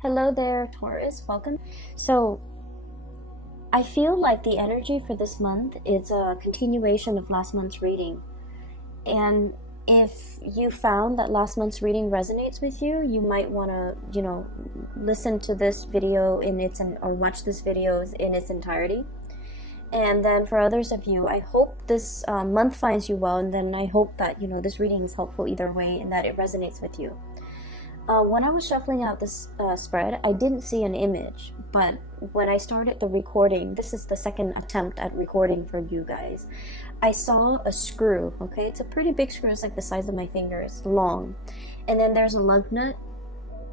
Hello there, Taurus. Welcome. So, I feel like the energy for this month is a continuation of last month's reading. And if you found that last month's reading resonates with you, you might want to, listen to this video or watch this video in its entirety. And then for others of you, I hope this month finds you well, and then I hope that, this reading is helpful either way and that it resonates with you. When I was shuffling out this spread, I didn't see an image, but when I started the recording, this is the second attempt at recording for you guys, I saw a screw, okay? It's a pretty big screw, it's like the size of my finger, it's long. And then there's a lug nut,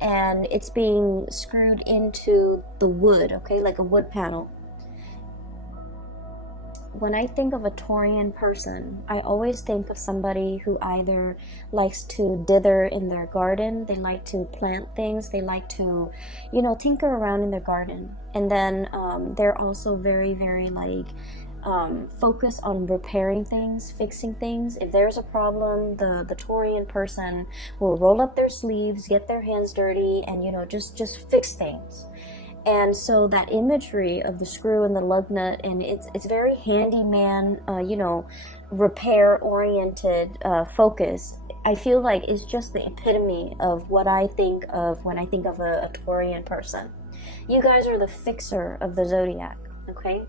and it's being screwed into the wood, okay? Like a wood panel. When I think of a Taurian person, I always think of somebody who either likes to dither in their garden, they like to plant things, they like to, tinker around in their garden. And then they're also very, very focused on repairing things, fixing things. If there's a problem, the Taurian person will roll up their sleeves, get their hands dirty, and, just fix things. And so that imagery of the screw and the lug nut, and it's very handyman, repair-oriented focus. I feel like it's just the epitome of what I think of when I think of a Taurian person. You guys are the fixer of the zodiac, okay?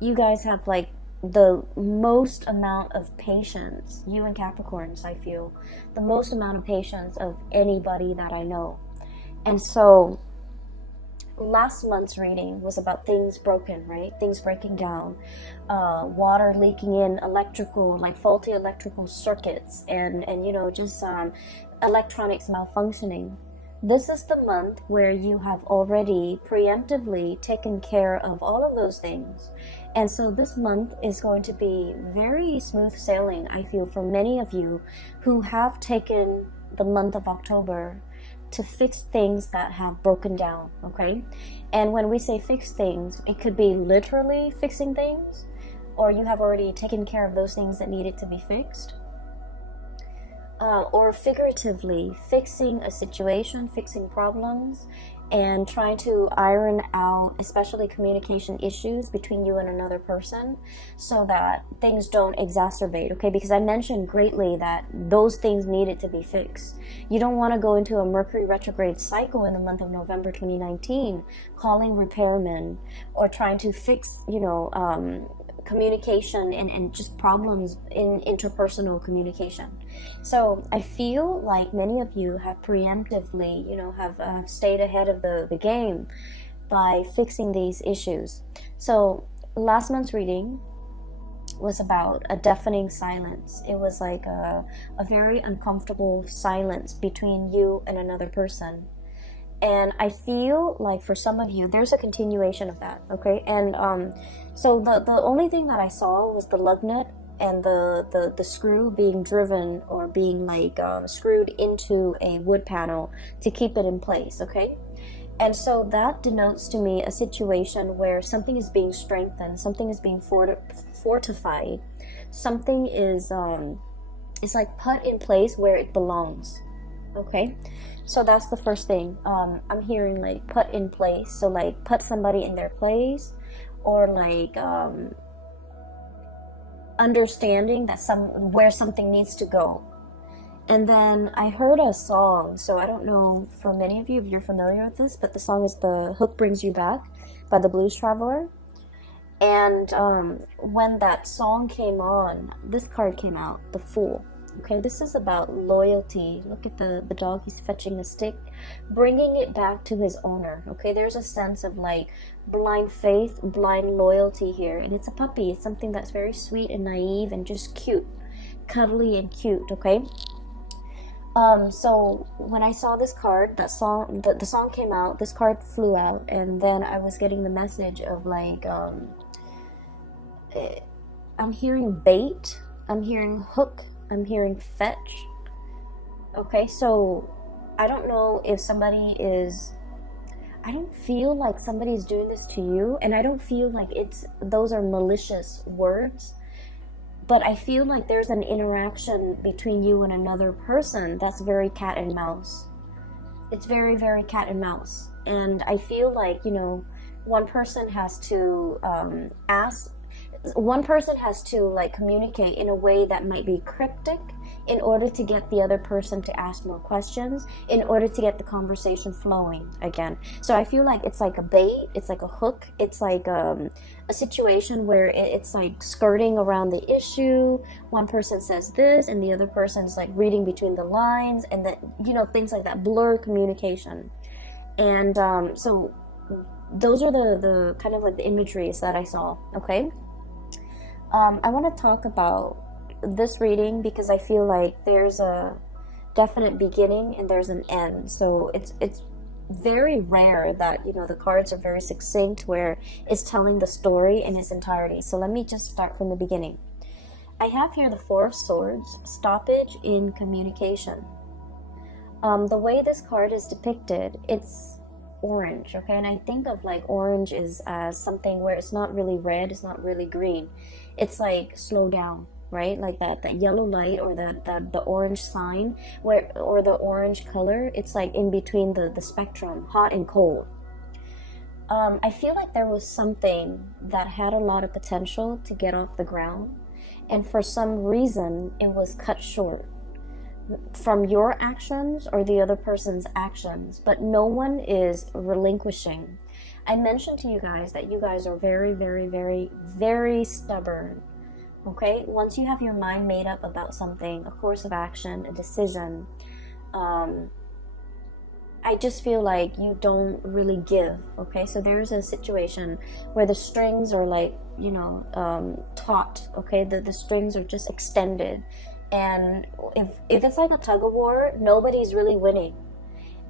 You guys have the most amount of patience, you and Capricorns, I feel, the most amount of patience of anybody that I know. And so last month's reading was about things broken, right? Things breaking down, water leaking in, faulty electrical circuits, and electronics malfunctioning. This is the month where you have already preemptively taken care of all of those things. And so this month is going to be very smooth sailing, I feel, for many of you who have taken the month of October to fix things that have broken down, okay? And when we say fix things, it could be literally fixing things, or you have already taken care of those things that needed to be fixed, or figuratively fixing a situation, fixing problems, and trying to iron out especially communication issues between you and another person so that things don't exacerbate, okay? Because I mentioned greatly that those things needed to be fixed. You don't want to go into a Mercury retrograde cycle in the month of November 2019 calling repairmen or trying to fix, communication and just problems in interpersonal communication. So I feel like many of you have preemptively, have stayed ahead of the game by fixing these issues. So last month's reading was about a deafening silence. It was like a very uncomfortable silence between you and another person. And I feel like for some of you, there's a continuation of that, okay? And so the only thing that I saw was the lug nut and the screw being driven or being screwed into a wood panel to keep it in place, okay? And so that denotes to me a situation where something is being strengthened, something is being fortified, something is put in place where it belongs, okay? So that's the first thing. I'm hearing put in place, so put somebody in their place, or understanding that where something needs to go. And then I heard a song, so I don't know for many of you if you're familiar with this, but the song is "The Hook Brings You Back" by the Blues Traveler. And when that song came on, this card came out, the Fool. Okay, this is about loyalty. Look at the dog, he's fetching a stick, bringing it back to his owner. Okay, there's a sense of blind faith, blind loyalty here. And it's a puppy. It's something that's very sweet and naive and just cute, cuddly and cute, okay? So when I saw this card, that song, the song came out, this card flew out, and then I was getting the message of I'm hearing bait, I'm hearing hook, I'm hearing fetch. Okay, so I don't know if I don't feel like somebody's doing this to you, and I don't feel like those are malicious words, but I feel like there's an interaction between you and another person that's very cat and mouse. it's very, very cat and mouse. And I feel like, you know, one person has to like communicate in a way that might be cryptic in order to get the other person to ask more questions, in order to get the conversation flowing again. So I feel like it's like a bait, it's like a hook, it's like a situation where it's like skirting around the issue. One person says this and the other person's like reading between the lines, and that, you know, things like that, blur communication. And so those are the kind of like the imageries that I saw. Okay, I want to talk about this reading because I feel like there's a definite beginning and there's an end. So it's very rare that, you know, the cards are very succinct where it's telling the story in its entirety. So let me just start from the beginning. I have here the Four of Swords, stoppage in communication. The way this card is depicted, it's orange, okay? And I think of like orange is as something where it's not really red, it's not really green. It's like slow down, right? Like that yellow light, or the orange sign, or the orange color, it's like in between the spectrum, hot and cold. I feel like there was something that had a lot of potential to get off the ground, and for some reason it was cut short from your actions or the other person's actions, but no one is relinquishing. I mentioned to you guys that you guys are very, very, very, very stubborn. Okay, once you have your mind made up about something, a course of action, a decision, I just feel like you don't really give. Okay, so there's a situation where the strings are like, you know, taut. Okay, the strings are just extended, and if it's like a tug of war, nobody's really winning.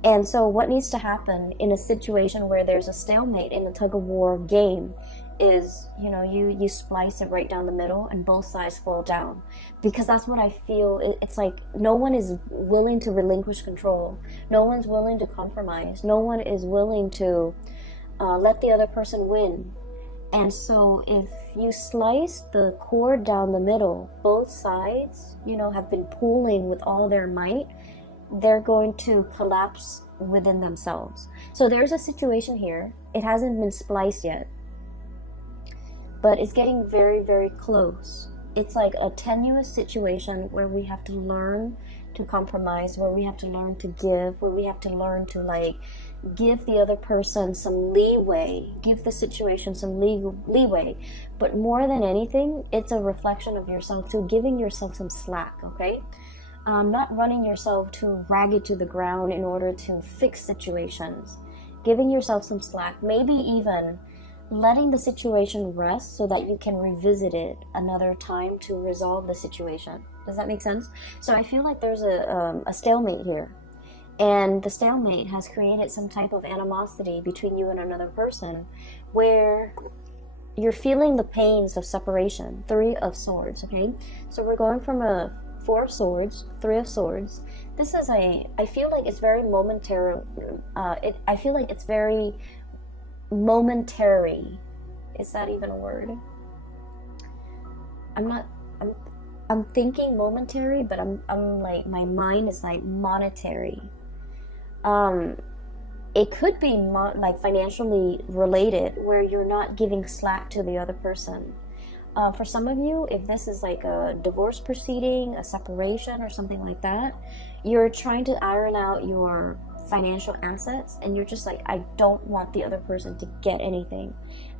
And so what needs to happen in a situation where there's a stalemate in a tug of war game is, you know, you splice it right down the middle and both sides fall down, because that's what I feel. It's like no one is willing to relinquish control, no one's willing to compromise, no one is willing to let the other person win. And so if you slice the cord down the middle, both sides, you know, have been pulling with all their might, they're going to collapse within themselves. So there's a situation here. It hasn't been spliced yet, but it's getting very, very close. It's like a tenuous situation where we have to learn to compromise, where we have to learn to give, where we have to learn to like give the other person some leeway, give the situation some leeway. But more than anything, it's a reflection of yourself too, giving yourself some slack, okay? Not running yourself too ragged to the ground in order to fix situations. Giving yourself some slack, maybe even letting the situation rest so that you can revisit it another time to resolve the situation. Does that make sense? So I feel like there's a stalemate here. And the stalemate has created some type of animosity between you and another person, where you're feeling the pains of separation. Three of Swords, okay? So we're going from a Four of Swords, Three of Swords. This is I feel like it's very momentary. I feel like it's very momentary. Is that even a word? I'm thinking momentary, but I'm like, my mind is like monetary. It could be like financially related, where you're not giving slack to the other person. For some of you, if this is like a divorce proceeding, a separation or something like that, you're trying to iron out your financial assets, and you're just like, I don't want the other person to get anything.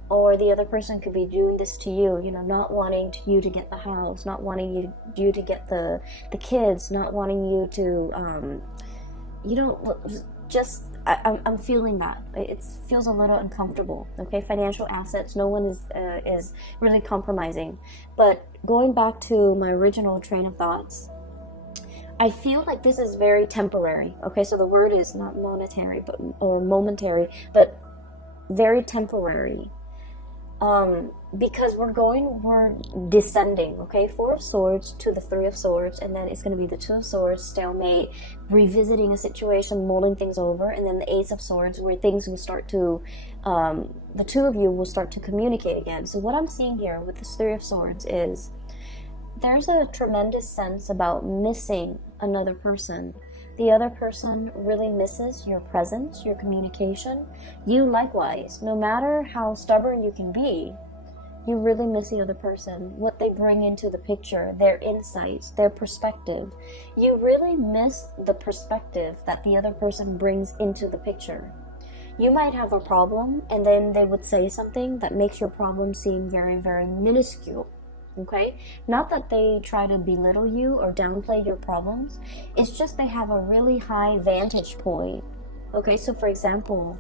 Or the other person could be doing this to you, you know, not wanting you to get the house, not wanting you to get the kids, not wanting you to, you know, just, I'm feeling that. It feels a little uncomfortable, okay? Financial assets, no one is really compromising. But going back to my original train of thoughts, I feel like this is very temporary, okay? So the word is not monetary, or momentary, but very temporary. Because we're descending, okay? Four of Swords to the Three of Swords, and then it's going to be the Two of Swords, stalemate, revisiting a situation, mulling things over, and then the Ace of Swords, where things will start to, the two of you will start to communicate again. So what I'm seeing here with this Three of Swords is there's a tremendous sense about missing another person. The other person really misses your presence, your communication. You likewise, no matter how stubborn you can be, you really miss the other person, what they bring into the picture, their insights, their perspective. You really miss the perspective that the other person brings into the picture. You might have a problem, and then they would say something that makes your problem seem very, very minuscule. Okay? Not that they try to belittle you or downplay your problems. It's just they have a really high vantage point. Okay, so for example,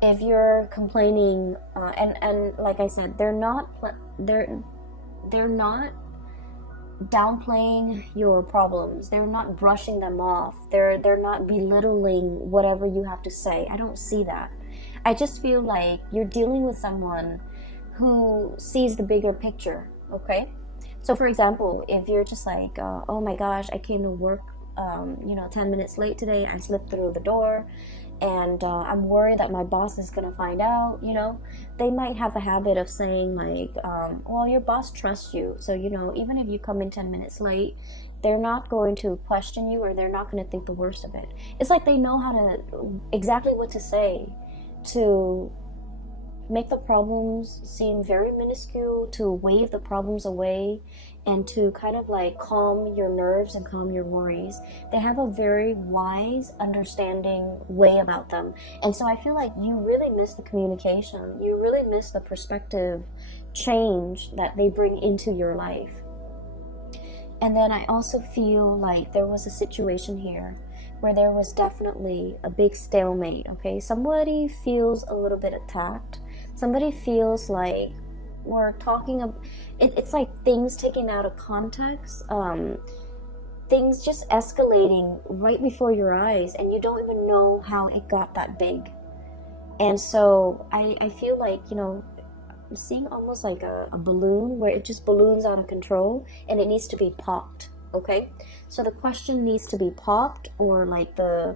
if you're complaining, and like I said, they're not downplaying your problems. They're not brushing them off. They're not belittling whatever you have to say. I don't see that. I just feel like you're dealing with someone who sees the bigger picture. Okay, so for example, if you're just like, oh my gosh, I came to work 10 minutes late today, I slipped through the door, and I'm worried that my boss is gonna find out. They might have a habit of saying like, well, your boss trusts you, so even if you come in 10 minutes late, they're not going to question you, or they're not going to think the worst of it. It's like they know how to exactly what to say to make the problems seem very minuscule, to wave the problems away, and to kind of like calm your nerves and calm your worries. They have a very wise, understanding way about them. And so I feel like you really miss the communication. You really miss the perspective change that they bring into your life. And then I also feel like there was a situation here where there was definitely a big stalemate. Okay, somebody feels a little bit attacked. Somebody feels like we're talking about it's like things taken out of context, things just escalating right before your eyes, and you don't even know how it got that big. And so I feel like, I'm seeing almost like a balloon where it just balloons out of control and it needs to be popped. Okay, so the question needs to be popped, or like the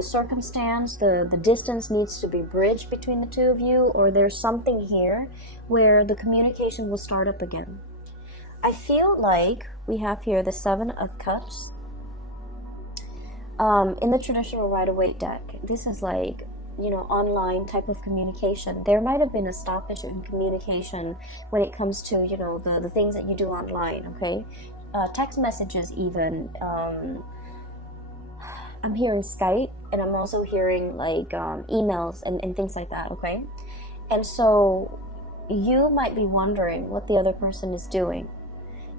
circumstance, the distance needs to be bridged between the two of you, or there's something here where the communication will start up again. I feel like we have here the 7 of Cups. In the traditional Rider-Waite deck, this is like, online type of communication. There might have been a stoppage in communication when it comes to, the things that you do online, okay? Text messages even. I'm hearing Skype, and I'm also hearing like emails and things like that, okay? And so you might be wondering what the other person is doing.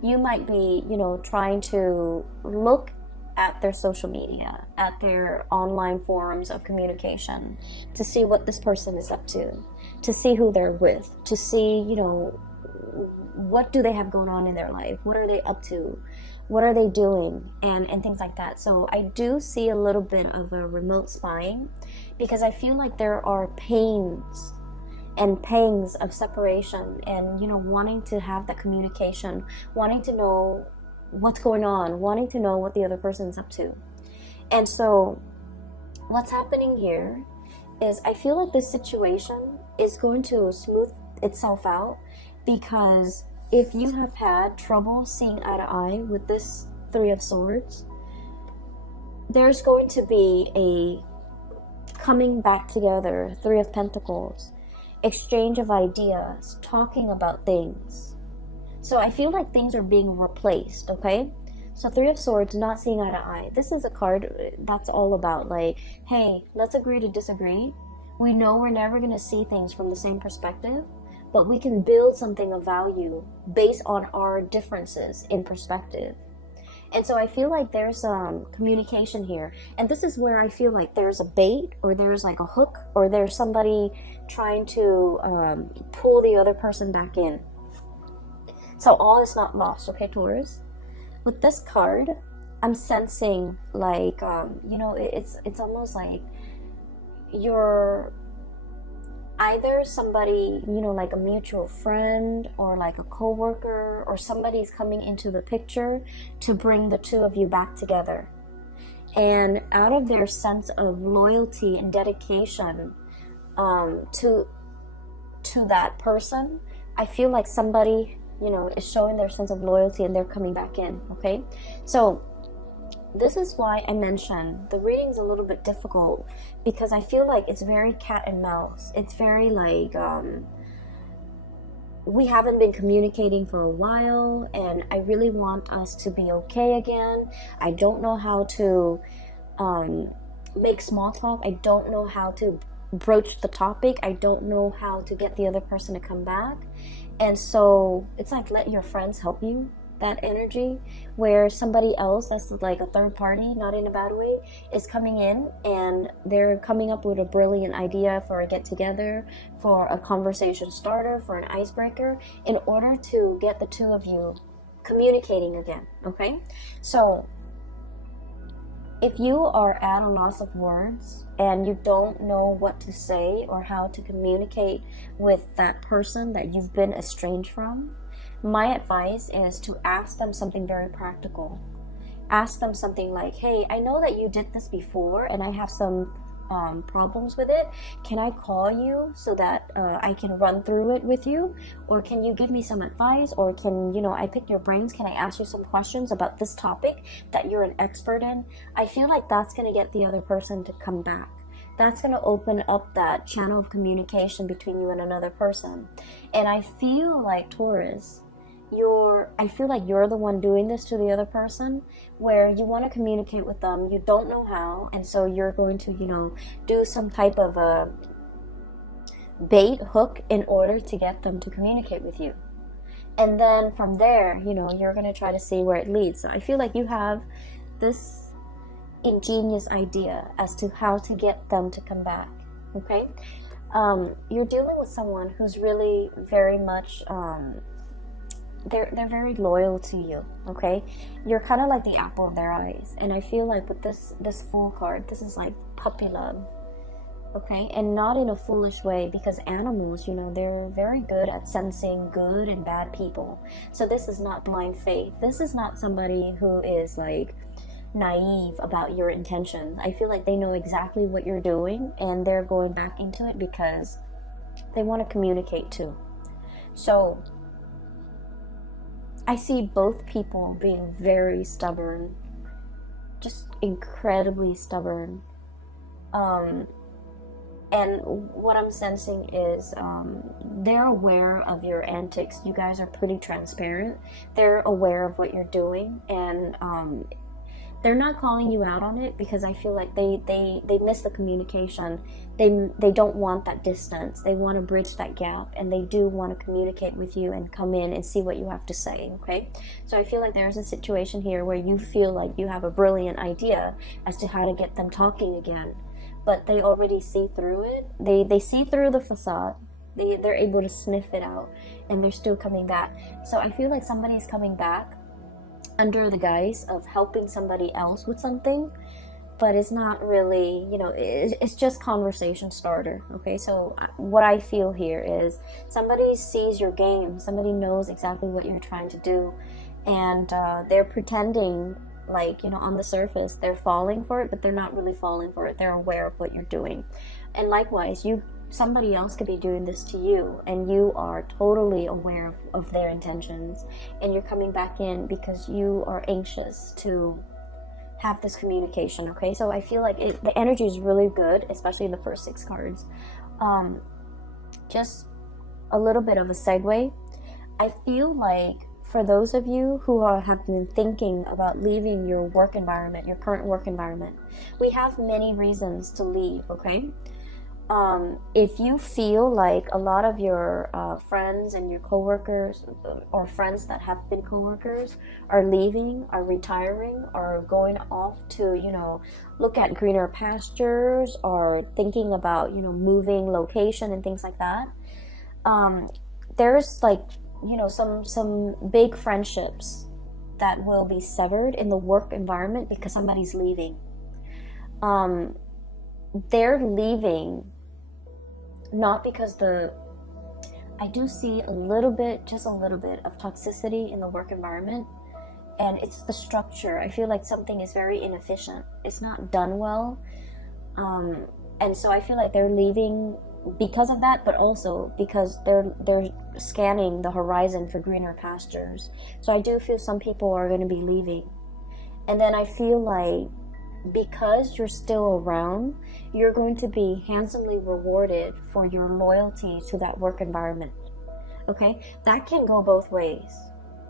You might be, trying to look at their social media, at their online forums of communication, to see what this person is up to see who they're with, to see, what do they have going on in their life? What are they up to? What are they doing? And things like that. So I do see a little bit of a remote spying, because I feel like there are pains and pangs of separation, and, wanting to have that communication, wanting to know what's going on, wanting to know what the other person is up to. And so what's happening here is I feel like this situation is going to smooth itself out, because if you have had trouble seeing eye to eye with this 3 of Swords, there's going to be a coming back together, 3 of Pentacles, exchange of ideas, talking about things. So I feel like things are being replaced, okay? So 3 of Swords, not seeing eye to eye. This is a card that's all about like, hey, let's agree to disagree. We know we're never going to see things from the same perspective, but we can build something of value based on our differences in perspective. And so I feel like there's communication here. And this is where I feel like there's a bait, or there's like a hook, or there's somebody trying to pull the other person back in. So all is not lost, okay, Taurus? With this card, I'm sensing like, it's almost like you're either somebody, like a mutual friend, or like a coworker, or somebody's coming into the picture to bring the two of you back together. And out of their sense of loyalty and dedication to that person, I feel like somebody, is showing their sense of loyalty, and they're coming back in, okay? So this is why I mentioned the reading's a little bit difficult, because I feel like it's very cat and mouse. It's very like, we haven't been communicating for a while, and I really want us to be okay again. I don't know how to make small talk. I don't know how to broach the topic. I don't know how to get the other person to come back. And so it's like, let your friends help you. That energy where somebody else that's like a third party, not in a bad way, is coming in and they're coming up with a brilliant idea for a get together, for a conversation starter, for an icebreaker, in order to get the two of you communicating again. Okay, so if you are at a loss of words and you don't know what to say or how to communicate with that person that you've been estranged from, my advice is to ask them something very practical. Ask them something like, hey, I know that you did this before and I have some problems with it. Can I call you so that I can run through it with you? Or can you give me some advice? Or can, I pick your brains? Can I ask you some questions about this topic that you're an expert in? I feel like that's going to get the other person to come back. That's going to open up that channel of communication between you and another person. And I feel like, Taurus, I feel like you're the one doing this to the other person, where you want to communicate with them, you don't know how, and so you're going to, do some type of a bait hook in order to get them to communicate with you. And then from there, you're going to try to see where it leads. So I feel like you have this ingenious idea as to how to get them to come back. Okay, you're dealing with someone who's really very much they're very loyal to you. Okay, you're kind of like the apple of their eyes, and I feel like with this Fool card, this is like puppy love. Okay, and not in a foolish way, because animals, they're very good at sensing good and bad people. So this is not blind faith. This is not somebody who is like naive about your intentions. I feel like they know exactly what you're doing, and they're going back into it because they want to communicate too. So I see both people being very stubborn, just incredibly stubborn. And what I'm sensing is they're aware of your antics. You guys are pretty transparent. They're aware of what you're doing, and they're not calling you out on it, because I feel like they miss the communication. They don't want that distance. They want to bridge that gap, and they do want to communicate with you and come in and see what you have to say. Okay, so I feel like there's a situation here where you feel like you have a brilliant idea as to how to get them talking again, but they already see through it. They see through the facade. They're able to sniff it out, and they're still coming back. So I feel like somebody's coming back under the guise of helping somebody else with something, but it's not really, it's just conversation starter. Okay, so what I feel here is somebody sees your game, somebody knows exactly what you're trying to do, and they're pretending like, on the surface they're falling for it, but they're not really falling for it. They're aware of what you're doing. And likewise, somebody else could be doing this to you, and you are totally aware of their intentions, and you're coming back in because you are anxious to have this communication. Okay, so I feel like the energy is really good, especially in the first 6 cards. Just a little bit of a segue. I feel like for those of you who have been thinking about leaving your work environment, your current work environment, we have many reasons to leave. Okay, if you feel like a lot of your friends and your coworkers, or friends that have been coworkers, are leaving, are retiring, are going off to, look at greener pastures, or thinking about, moving location and things like that, there's like, some big friendships that will be severed in the work environment because somebody's leaving. They're leaving not because I do see just a little bit of toxicity in the work environment, and it's the structure. I feel like something is very inefficient. It's not done well, and so I feel like they're leaving because of that, but also because they're scanning the horizon for greener pastures. So I do feel some people are going to be leaving, And then I feel like because you're still around, you're going to be handsomely rewarded for your loyalty to that work environment. Okay, that can go both ways.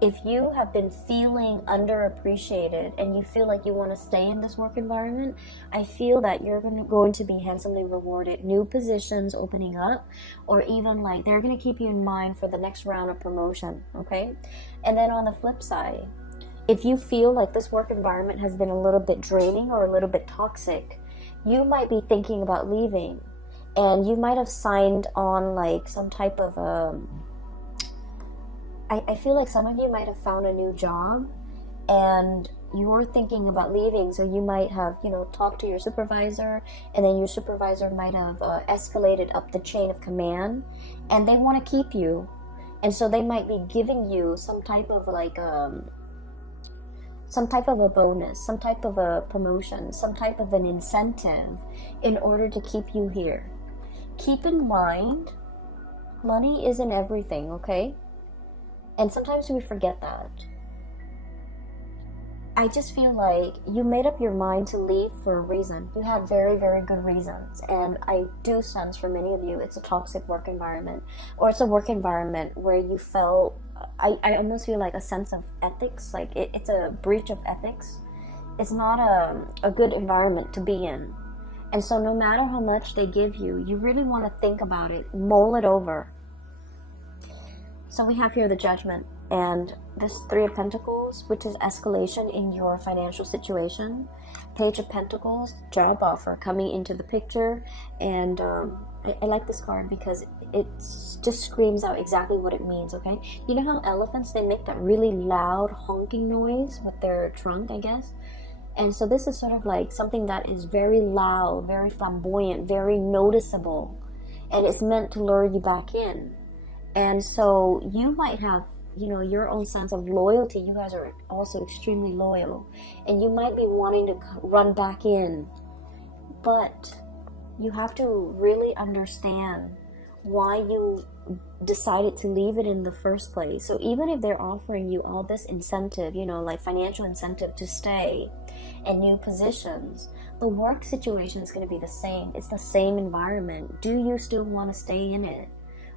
If you have been feeling underappreciated and you feel like you want to stay in this work environment, I feel that you're going to be handsomely rewarded. New positions opening up, or even like they're going to keep you in mind for the next round of promotion. Okay, and then on the flip side, if you feel like this work environment has been a little bit draining or a little bit toxic, you might be thinking about leaving, and you might have signed on like some type of I feel like some of you might have found a new job and you're thinking about leaving. So you might have, talked to your supervisor, and then your supervisor might have escalated up the chain of command, and they want to keep you. And so they might be giving you some type of like, some type of a bonus, some type of a promotion, some type of an incentive in order to keep you here. Keep in mind, money isn't everything, okay? And sometimes we forget that. I just feel like you made up your mind to leave for a reason. You had very, very good reasons. And I do sense for many of you, it's a toxic work environment. Or it's a work environment where you felt, I almost feel like a sense of ethics. Like it's a breach of ethics. It's not a good environment to be in. And so no matter how much they give you, you really want to think about it, mull it over. So we have here the Judgment, and this Three of Pentacles, which is escalation in your financial situation. Page of Pentacles, job offer coming into the picture. And I like this card because it just screams out exactly what it means, okay? You know how elephants, they make that really loud honking noise with their trunk, I guess? And so this is sort of like something that is very loud, very flamboyant, very noticeable. And it's meant to lure you back in. And so you might have, your own sense of loyalty. You guys are also extremely loyal. And you might be wanting to run back in. But you have to really understand why you decided to leave it in the first place. So even if they're offering you all this incentive, like financial incentive to stay and new positions, the work situation is going to be the same. It's the same environment. Do you still want to stay in it?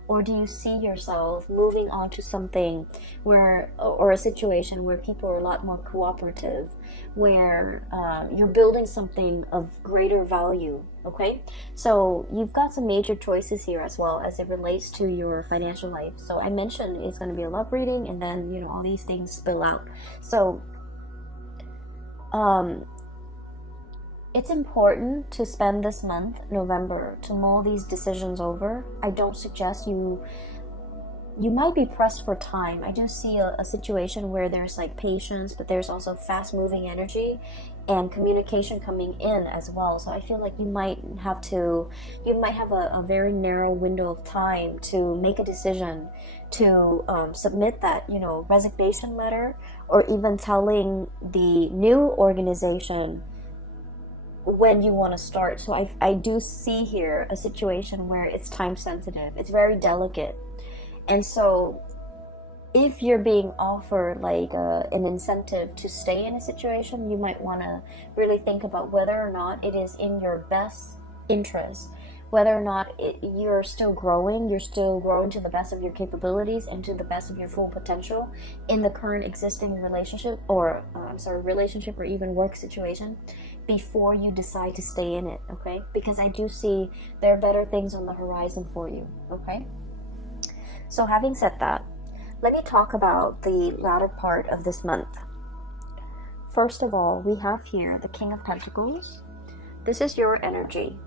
Or do you see yourself moving on to something or a situation where people are a lot more cooperative, where you're building something of greater value, okay? So you've got some major choices here as well as it relates to your financial life. So I mentioned it's going to be a love reading, and then, all these things spill out. So, it's important to spend this month, November, to mull these decisions over. I don't suggest you might be pressed for time. I do see a situation where there's like patience, but there's also fast moving energy and communication coming in as well. So I feel like you might have a very narrow window of time to make a decision, to submit that, resignation letter, or even telling the new organization when you want to start. So I do see here a situation where it's time sensitive. It's very delicate. And so if you're being offered like an incentive to stay in a situation, you might want to really think about whether or not it is in your best interest, whether or not you're still growing to the best of your capabilities and to the best of your full potential in the current existing relationship or even work situation before you decide to stay in it, okay? Because I do see there are better things on the horizon for you, okay? So having said that, let me talk about the latter part of this month. First of all, we have here the King of Pentacles. This is your energy.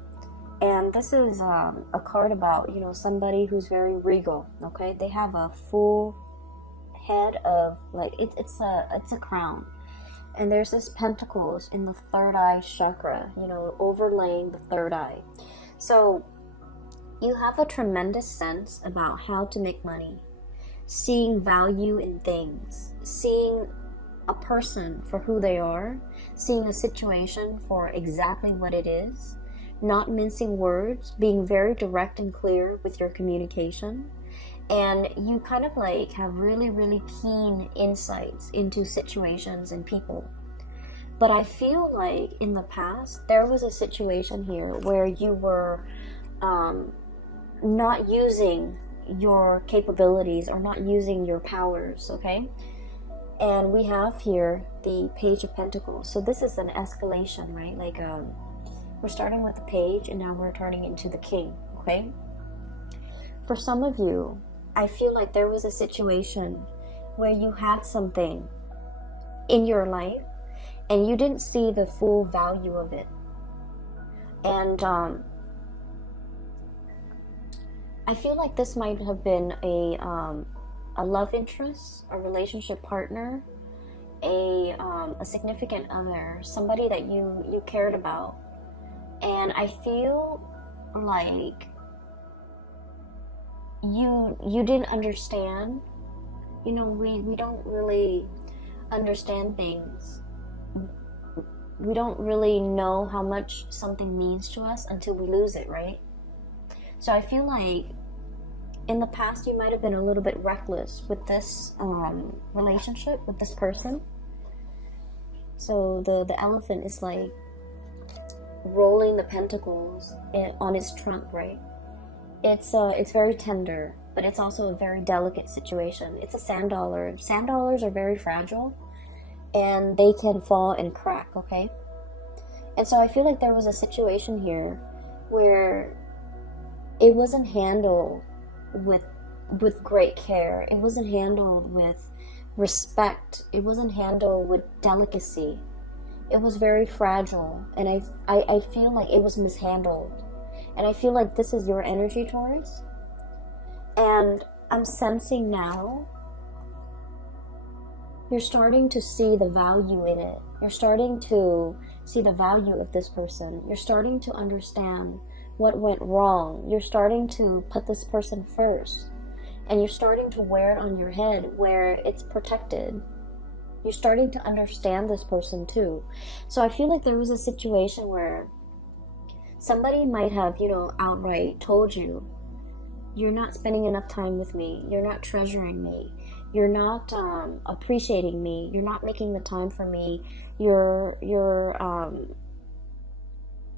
And this is a card about, somebody who's very regal, okay? They have a full head of, like, it's a crown. And there's this pentacles in the third eye chakra, overlaying the third eye. So you have a tremendous sense about how to make money, seeing value in things, seeing a person for who they are, seeing a situation for exactly what it is, not mincing words, being very direct and clear with your communication. And you kind of like have really, really keen insights into situations and people. But I feel like in the past, there was a situation here where you were not using your capabilities or not using your powers, okay? And we have here the Page of Pentacles. So this is an escalation, right? Like we're starting with the Page and now we're turning into the King, okay? For some of you, I feel like there was a situation where you had something in your life and you didn't see the full value of it. And I feel like this might have been a love interest, a relationship partner, a significant other, somebody that you cared about. And I feel like you didn't understand. You know, we don't really understand things. We don't really know how much something means to us until we lose it, right? So I feel like in the past you might have been a little bit reckless with this relationship with this person. So the elephant is like rolling the pentacles on its trunk, right? It's very tender, but it's also a very delicate situation. It's a sand dollar. Sand dollars are very fragile and they can fall and crack, okay? And so I feel like there was a situation here where it wasn't handled with great care. It wasn't handled with respect. It wasn't handled with delicacy. It was very fragile, and I feel like it was mishandled. And I feel like this is your energy, Taurus. And I'm sensing now you're starting to see the value in it. You're starting to see the value of this person. You're starting to understand what went wrong. You're starting to put this person first. And you're starting to wear it on your head where it's protected. You're starting to understand this person too. So I feel like there was a situation where somebody might have, outright told you, you're not spending enough time with me. You're not treasuring me. You're not appreciating me. You're not making the time for me. You're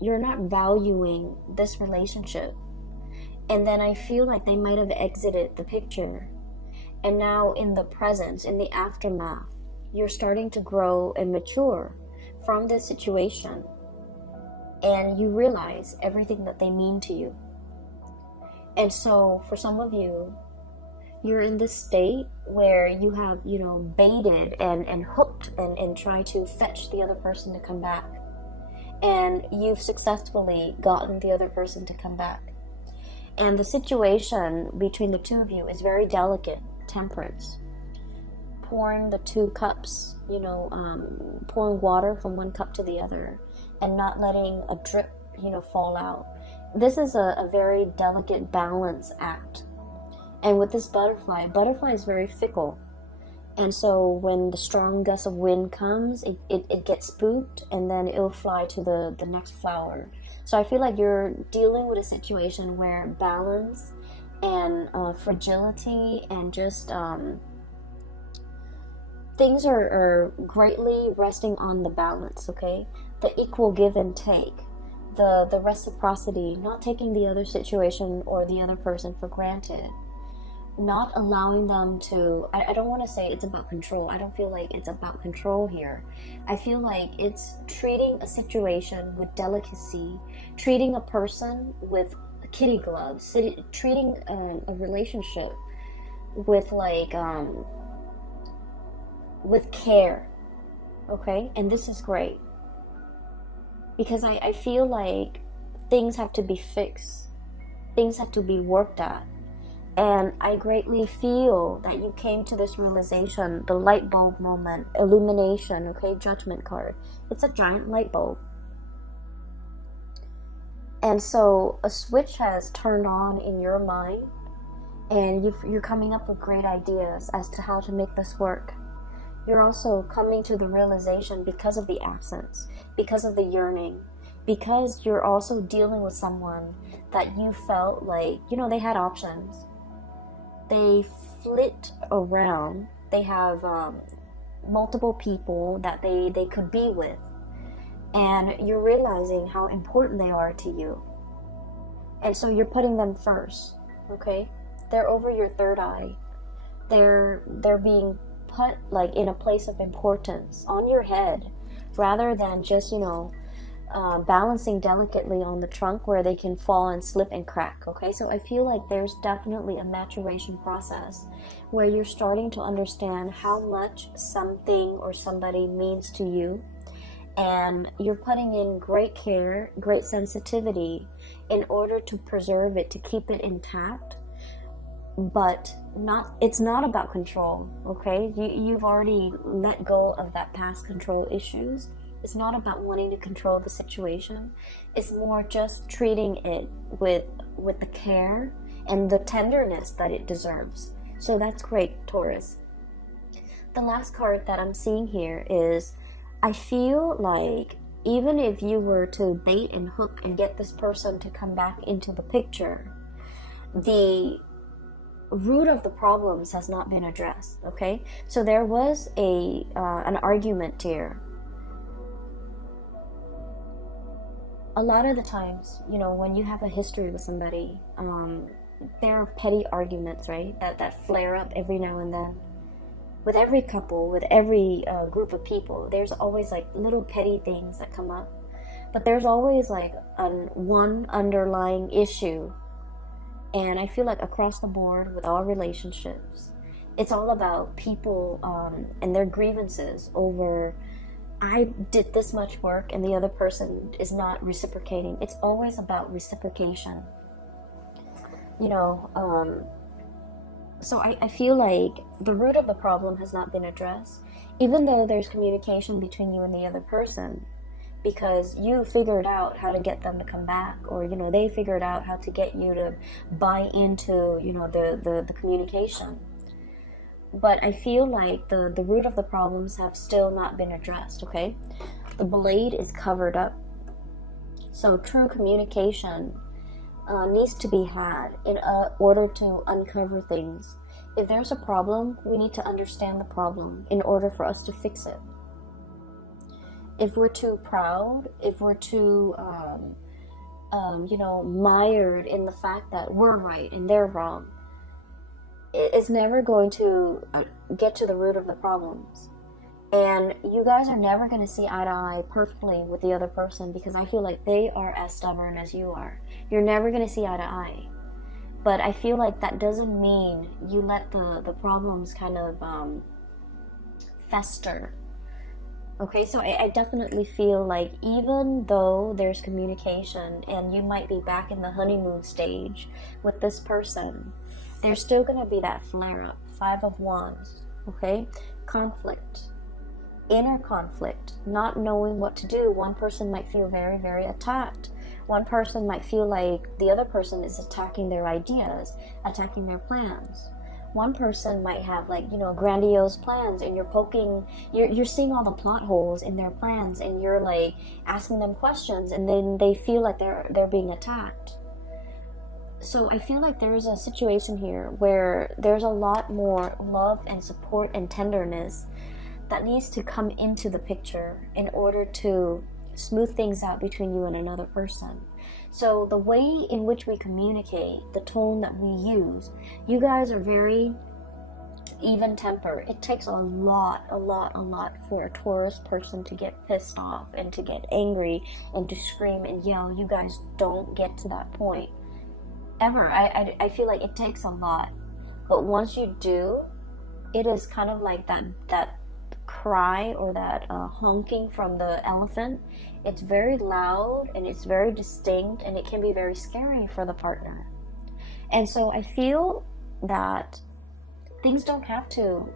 not valuing this relationship. And then I feel like they might have exited the picture. And now in the presence, in the aftermath, you're starting to grow and mature from this situation. And you realize everything that they mean to you. And so for some of you, you're in this state where you have, baited and hooked and tried to fetch the other person to come back. And you've successfully gotten the other person to come back. And the situation between the two of you is very delicate, temperance. Pouring the two cups, pouring water from one cup to the other and not letting a drip, fall out. This is a very delicate balance act. And with this butterfly is very fickle. And so when the strong gust of wind comes, it gets spooked and then it'll fly to the next flower. So I feel like you're dealing with a situation where balance and fragility and just things are greatly resting on the balance, okay? The equal give and take. The reciprocity, not taking the other situation or the other person for granted. Not allowing them to, I don't want to say it's about control. I don't feel like it's about control here. I feel like it's treating a situation with delicacy, treating a person with kitty gloves, treating a relationship with with care, okay? And this is great. Because I feel like things have to be fixed. Things have to be worked at. And I greatly feel that you came to this realization, the light bulb moment, illumination, okay, judgment card. It's a giant light bulb. And so a switch has turned on in your mind and you're coming up with great ideas as to how to make this work. You're also coming to the realization because of the absence, because of the yearning, because you're also dealing with someone that you felt like, they had options. They flit around. They have multiple people that they could be with. and you're realizing how important they are to you. And so you're putting them first, okay? They're over your third eye. They're being put like in a place of importance on your head, rather than just, balancing delicately on the trunk where they can fall and slip and crack, okay? So I feel like there's definitely a maturation process where you're starting to understand how much something or somebody means to you, and you're putting in great care, great sensitivity in order to preserve it, to keep it intact. But it's not about control, okay? You've already let go of that past control issues. It's not about wanting to control the situation. It's more just treating it with the care and the tenderness that it deserves. So that's great, Taurus. The last card that I'm seeing here is, I feel like even if you were to bait and hook and get this person to come back into the picture, the root of the problems has not been addressed, okay? So there was an argument here. A lot of the times, when you have a history with somebody, there are petty arguments, right? That flare up every now and then. With every couple, with every group of people, there's always like little petty things that come up. But there's always like one underlying issue. And I feel like across the board with all relationships, it's all about people and their grievances over, I did this much work and the other person is not reciprocating. It's always about reciprocation. So I feel like the root of the problem has not been addressed, even though there's communication between you and the other person, because you figured out how to get them to come back, or they figured out how to get you to buy into the communication. But I feel like the root of the problems have still not been addressed, okay? The blade is covered up. So true communication needs to be had in order to uncover things. If there's a problem, we need to understand the problem in order for us to fix it. If we're too proud, if we're too mired in the fact that we're right and they're wrong, it's never going to get to the root of the problems. And you guys are never going to see eye to eye perfectly with the other person, because I feel like they are as stubborn as you are. You're never going to see eye to eye. But I feel like that doesn't mean you let the problems kind of fester. Okay, so I definitely feel like even though there's communication and you might be back in the honeymoon stage with this person, there's still going to be that flare-up. 5 of Wands, okay? Conflict. Inner conflict. Not knowing what to do. One person might feel very, very attacked. One person might feel like the other person is attacking their ideas, attacking their plans. One person might have grandiose plans, and you're seeing all the plot holes in their plans, and you're like asking them questions, and then they feel like they're being attacked. So I feel like there's a situation here where there's a lot more love and support and tenderness that needs to come into the picture in order to smooth things out between you and another person. So the way in which we communicate, the tone that we use, you guys are very even tempered. It takes a lot for a Taurus person to get pissed off and to get angry and to scream and yell. You guys don't get to that point ever. I feel like it takes a lot, but once you do, it is kind of like that cry or that honking from the elephant. It's very loud and it's very distinct, and it can be very scary for the partner. And so I feel that things don't have to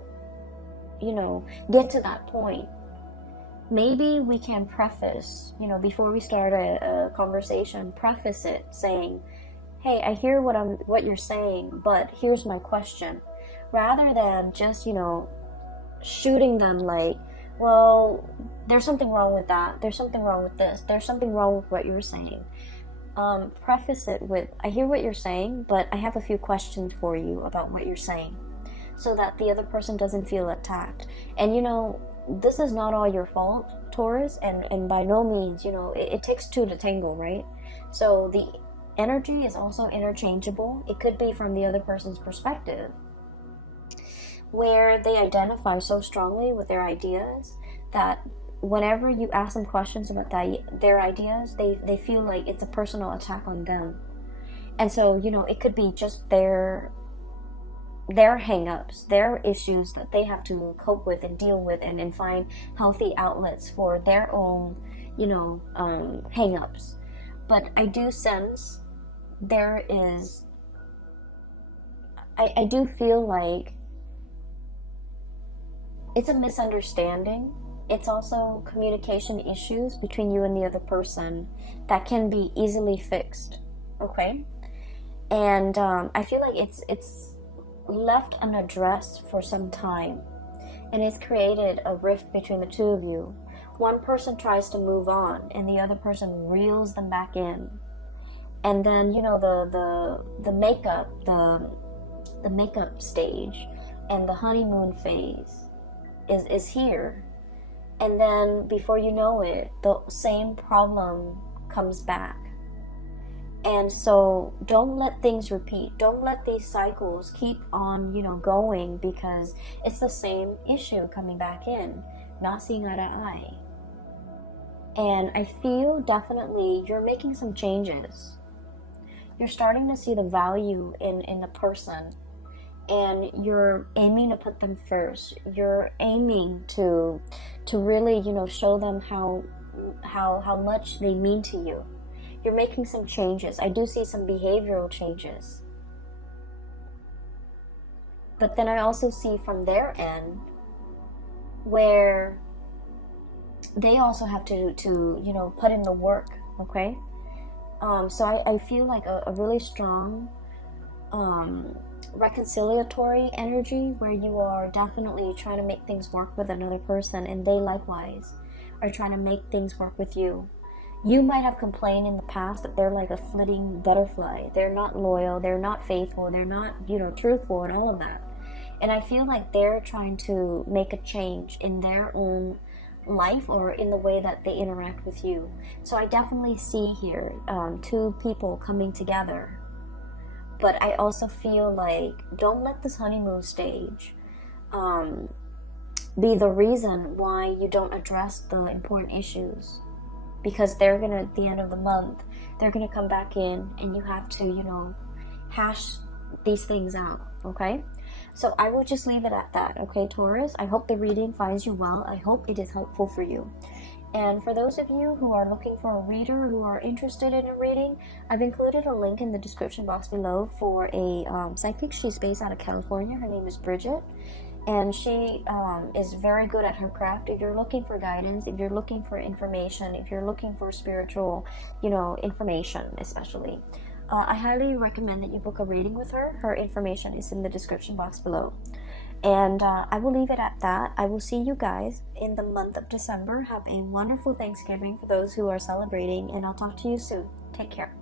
get to that point. Maybe we can preface, before we start a conversation, preface it saying, hey, I hear what you're saying, but here's my question, rather than just shooting them like, well, there's something wrong with that, there's something wrong with this, there's something wrong with what you're saying. Preface it with, I hear what you're saying, but I have a few questions for you about what you're saying, so that the other person doesn't feel attacked. And this is not all your fault. Taurus, and by no means, it takes two to tango, right? So the energy is also interchangeable. It could be from the other person's perspective, where they identify so strongly with their ideas that whenever you ask them questions about their ideas, they feel like it's a personal attack on them. And so, it could be just their hang-ups, their issues that they have to cope with and deal with, and find healthy outlets for their own, hang-ups. But I do sense there is, I do feel like it's a misunderstanding. It's also communication issues between you and the other person that can be easily fixed, okay? And I feel like it's left unaddressed for some time, and it's created a rift between the two of you. One person tries to move on, and the other person reels them back in. And then, the makeup, the makeup stage and the honeymoon phase is here. And then before you know it, the same problem comes back. And so don't let things repeat. Don't let these cycles keep on, going, because it's the same issue coming back in, not seeing eye to eye. And I feel definitely you're making some changes. You're starting to see the value in the person, and you're aiming to put them first. You're aiming to really, show them how much they mean to you. You're making some changes. I do see some behavioral changes. But then I also see from their end where they also have to put in the work, okay? So I feel like a really strong reconciliatory energy, where you are definitely trying to make things work with another person, and they likewise are trying to make things work with you. You might have complained in the past that they're like a flitting butterfly. They're not loyal, they're not faithful, they're not, truthful, and all of that. And I feel like they're trying to make a change in their own life or in the way that they interact with you. So I definitely see here two people coming together. But I also feel like don't let this honeymoon stage be the reason why you don't address the important issues. Because they're gonna, at the end of the month, they're gonna come back in, and you have to, hash these things out, okay? So I will just leave it at that, okay, Taurus? I hope the reading finds you well. I hope it is helpful for you. And for those of you who are looking for a reader, who are interested in a reading, I've included a link in the description box below for a psychic. She's based out of California. Her name is Bridget. And she is very good at her craft. If you're looking for guidance, if you're looking for information, if you're looking for spiritual, information especially, I highly recommend that you book a reading with her. Her information is in the description box below. And I will leave it at that. I will see you guys in the month of December. Have a wonderful Thanksgiving for those who are celebrating, and I'll talk to you soon. Take care.